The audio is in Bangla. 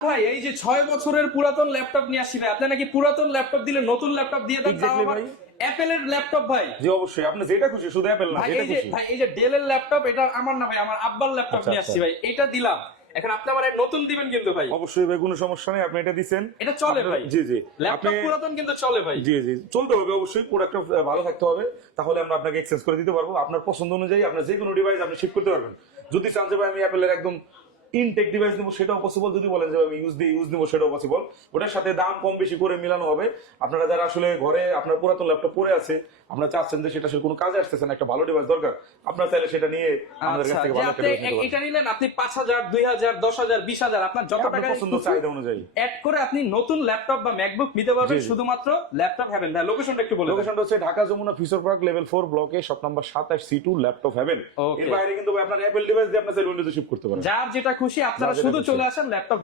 ভাই এই যে 6 বছরের পুরাতন ল্যাপটপ নিয়ে আসছি ভাই, আপনি নাকি পুরাতন ল্যাপটপ দিলে নতুন ল্যাপটপ দিয়ে দেন, তাও Exactly আবার ভাই। অ্যাপেলের ল্যাপটপ ভাই। জি অবশ্যই, আপনি যেটা খুশি, শুধু অ্যাপেল না, ভাই যেটা এই যে খুশি। ভাই এই যে ডেলের ল্যাপটপ, এটা আমার না ভাই, আমার আব্বার ল্যাপটপ আচ্ছা, নিয়ে আচ্ছা। আসছি ভাই, এটা দিলাম। এখন আপনি আমার নতুন দিবেন কিন্তু ভাই। অবশ্যই ভাই, কোনো সমস্যা নেই, আপনি এটা দিচ্ছেন। এটা চলে ভাই। জি জি, ল্যাপটপ পুরাতন কিন্তু চলে ভাই। জি জি, চলতে হবে অবশ্যই, প্রোডাক্টটা ভালো থাকতে হবে, তাহলে আমরা আপনাকে এক্সচেঞ্জ করে দিতে পারবো। আপনার পছন্দ অনুযায়ী আপনার যে কোনো ডিভাইস আপনি শিফট করতে পারবেন। যদি চান যে ভাই আমি অ্যাপেলের একদম ইনটেক ডিভাইস নেবো, সেটাও পসিবল। যদি বলেন যে আমি ইউজ নেবো, সেটাও পসিবল। ওটার সাথে দাম কম বেশি করে মিলানো হবে। আপনারা যারা আসলে ঘরে আপনার পুরাতন ল্যাপটপ পড়ে আছে, আপনারা চাচ্ছেন যে সেটা আসলে কোনো কাজে আসতেছে না, একটা ভালো ডিভাইস দরকার, আপনারা চাইলে সেটা নিয়ে আমাদের কাছ আচ্ছা, থেকে যে ভালো একটা আপনি ডিভাইস নিতে এটা পারবেন। নিলেন, আপনি 5,000 2,000 10,000 20,000 আপনার যত আপনার টাকা পছন্দ চাহিদা অনুযায়ী অ্যাড করে আপনি নতুন ল্যাপটপ বা ম্যাকবুক নিতে পারবেন, জি, জি। শুধুমাত্র ল্যাপটপ হ্যাভেন। ভাই লোকেশনটা একটু বলে দেন। লোকেশনটা হচ্ছে Dhaka Jamuna future park level 4 ব্লকে shop number 27C2 laptop haven. Okay. এর বাইরে কিন্তু ভাই আপনার অ্যাপেল ডিভাইস দিয়ে আপনার সেল উইন্ডোতে শিফট করতে পারেন। যার যেটা খুশি আপনারা যার যেটা শুধু খুশি। চলে আসেন ল্যাপটপ